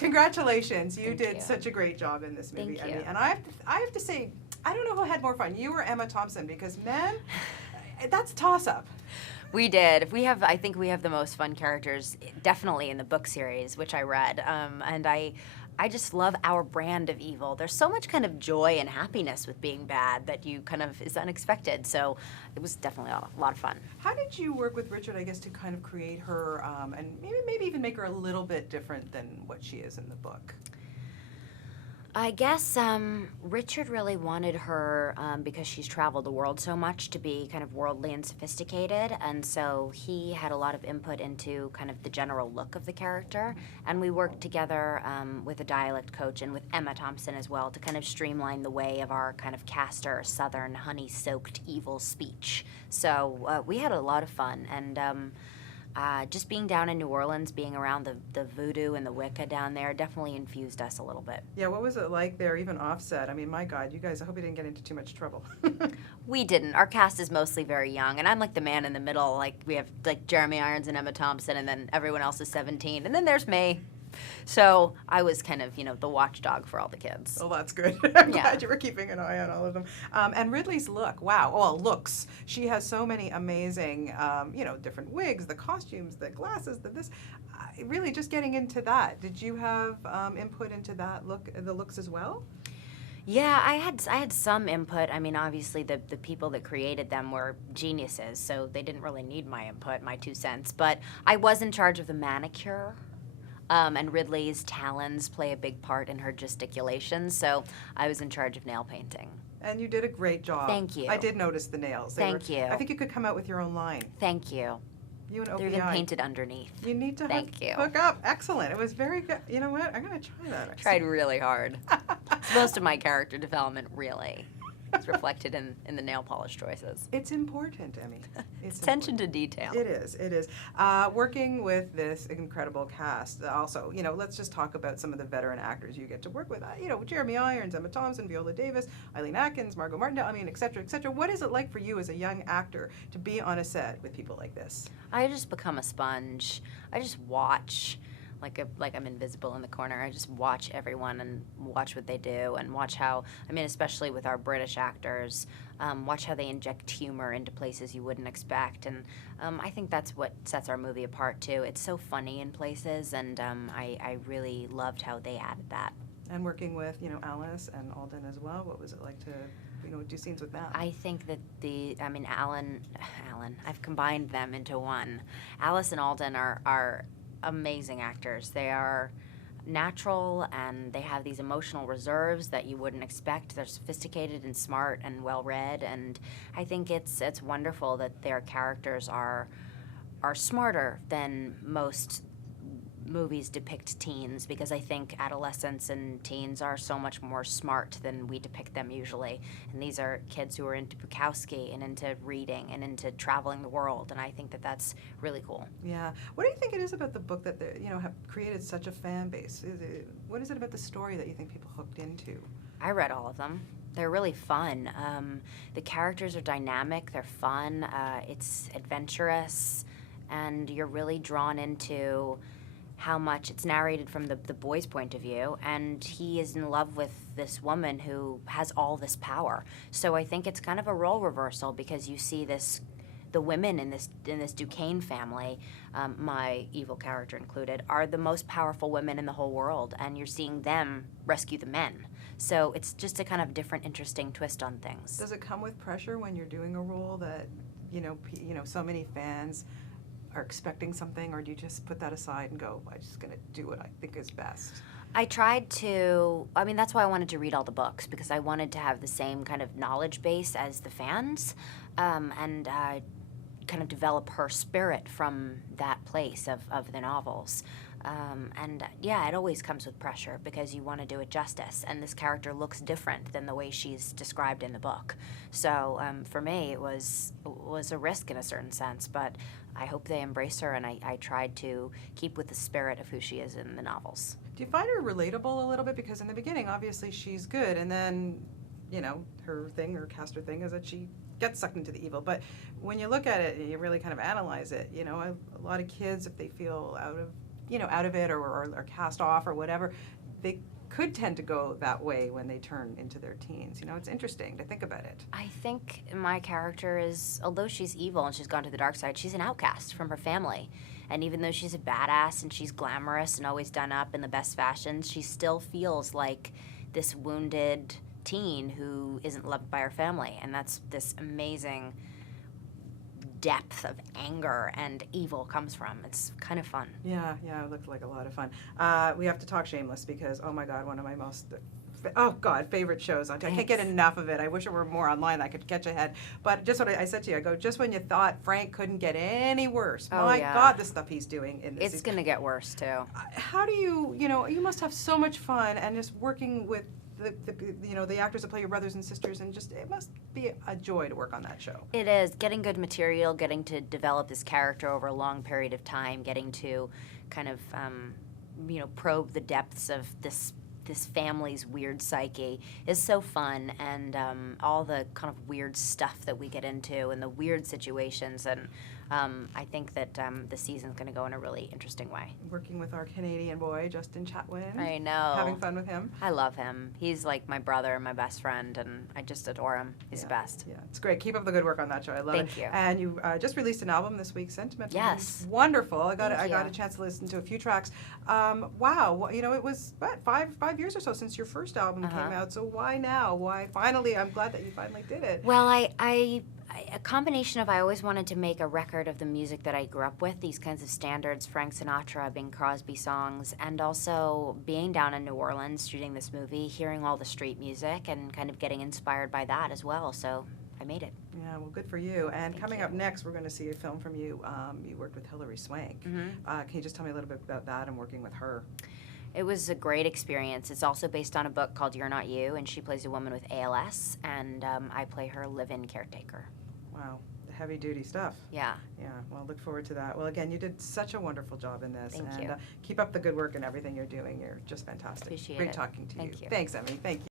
Congratulations. You Thank did you. such a great job in this movie, Thank Emmy. you. And I have to say, I don't know who had more fun, you or Emma Thompson, because man, that's a toss-up. We did. I think we have the most fun characters, definitely in the book series, which I read. And I just love our brand of evil. There's so much kind of joy and happiness with being bad that you kind of is unexpected. So it was definitely a lot of fun. How did you work with Richard, I guess, to kind of create her and maybe even make her a little bit different than what she is in the book? I guess Richard really wanted her, because she's traveled the world so much, to be kind of worldly and sophisticated, and so he had a lot of input into kind of the general look of the character, and we worked together with a dialect coach and with Emma Thompson as well to kind of streamline the way of our kind of caster, southern, honey-soaked evil speech. So we had a lot of fun, and just being down in New Orleans, being around the voodoo and the Wicca down there definitely infused us a little bit. Yeah, what was it like there, even offset? I mean, my God, you guys, I hope you didn't get into too much trouble. We didn't. Our cast is mostly very young, and I'm like the man in the middle. Like, we have like Jeremy Irons and Emma Thompson, and then everyone else is 17, and then there's me. So I was kind of, the watchdog for all the kids. Oh, that's good. I'm Yeah. glad you were keeping an eye on all of them. And Ridley's look, wow. Well, looks. She has so many amazing, different wigs, the costumes, the glasses, this. Really, just getting into that. Did you have input into that the looks as well? Yeah, I had some input. I mean, obviously the people that created them were geniuses, so they didn't really need my input, my 2 cents. But I was in charge of the manicure. And Ridley's talons play a big part in her gesticulations, so I was in charge of nail painting. And you did a great job. Thank you. I did notice the nails. Thank you. I think you could come out with your own line. Thank you. You and OPI. They're even painted underneath. You need to Thank you. hook up. Excellent. It was very good. You know what? I'm going to try that. Tried really hard. It's most of my character development, really. It's reflected in the nail polish choices. It's important, Emmy. It's attention to detail. It is. It is. Working with this incredible cast, also, let's just talk about some of the veteran actors you get to work with. Jeremy Irons, Emma Thompson, Viola Davis, Eileen Atkins, Margot Martindale, et cetera, et cetera. What is it like for you as a young actor to be on a set with people like this? I just become a sponge. I just watch. Like I'm invisible in the corner. I just watch everyone and watch what they do and watch how, especially with our British actors, watch how they inject humor into places you wouldn't expect. And I think that's what sets our movie apart, too. It's so funny in places, and I really loved how they added that. And working with, Alice and Alden as well, what was it like to, do scenes with them? I think that Alan, I've combined them into one. Alice and Alden are amazing actors. They are natural, and they have these emotional reserves that you wouldn't expect. They're sophisticated and smart and well-read, and I think it's wonderful that their characters are smarter than most movies depict teens, because I think adolescents and teens are so much more smart than we depict them usually. And these are kids who are into Bukowski and into reading and into traveling the world, and I think that that's really cool. Yeah. What do you think it is about the book that have created such a fan base? What is it about the story that you think people hooked into? I read all of them. They're really fun. The characters are dynamic. They're fun. It's adventurous, and you're really drawn into how much it's narrated from the boy's point of view, and he is in love with this woman who has all this power. So I think it's kind of a role reversal, because you see the women in this Duquesne family, my evil character included, are the most powerful women in the whole world, and you're seeing them rescue the men. So it's just a kind of different, interesting twist on things. Does it come with pressure when you're doing a role that, so many fans are expecting something, or do you just put that aside and go, I'm just going to do what I think is best? I tried to, that's why I wanted to read all the books, because I wanted to have the same kind of knowledge base as the fans, and kind of develop her spirit from that place of the novels. It always comes with pressure, because you want to do it justice, and this character looks different than the way she's described in the book. So for me, it was a risk in a certain sense, but I hope they embrace her, and I tried to keep with the spirit of who she is in the novels. Do you find her relatable a little bit? Because in the beginning, obviously, she's good, and then, her caster thing is that she gets sucked into the evil. But when you look at it and you really kind of analyze it, a lot of kids, if they feel out of out of it or cast off or whatever, they could tend to go that way when they turn into their teens. It's interesting to think about it. I think my character is, although she's evil and she's gone to the dark side, she's an outcast from her family. And even though she's a badass and she's glamorous and always done up in the best fashions, she still feels like this wounded teen who isn't loved by her family. And that's this amazing depth of anger and evil comes from. It's kind of fun. Yeah, it looked like a lot of fun. We have to talk Shameless because, oh my God, one of my most, favorite shows. I can't get enough of it. I wish it were more online. I could catch ahead. But just what I said to you, just when you thought Frank couldn't get any worse. My God, the stuff he's doing in this. It's going to get worse, too. How do you must have so much fun and just working with the actors that play your brothers and sisters, and just it must be a joy to work on that show. It is. Getting good material, getting to develop this character over a long period of time, getting to kind of probe the depths of this family's weird psyche is so fun, and all the kind of weird stuff that we get into and the weird situations, and I think that the season's going to go in a really interesting way. Working with our Canadian boy, Justin Chatwin. I know. Having fun with him. I love him. He's like my brother, my best friend, and I just adore him. He's the best. Yeah, it's great. Keep up the good work on that show. I love it. Thank you. And you just released an album this week, Sentiment. Yes. It's wonderful. I got Thank you. a chance to listen to a few tracks. Wow. It was, five years or so since your first album came out. So why now? Why finally? I'm glad that you finally did it. Well, a combination of I always wanted to make a record of the music that I grew up with, these kinds of standards, Frank Sinatra, Bing Crosby songs, and also being down in New Orleans shooting this movie, hearing all the street music and kind of getting inspired by that as well. So I made it. Yeah, well, good for you. And Thank coming you. up next, we're going to see a film from you. You worked with Hilary Swank. Can you just tell me a little bit about that and working with her? It was a great experience. It's also based on a book called You're Not You, and she plays a woman with ALS, and I play her live-in caretaker. Wow, the heavy-duty stuff. Yeah. Yeah, well, look forward to that. Well, again, you did such a wonderful job in this. Thank and you. Keep up the good work and everything you're doing. You're just fantastic. Appreciate Great it. talking to Thank you. Thanks, Emmy. Thank you.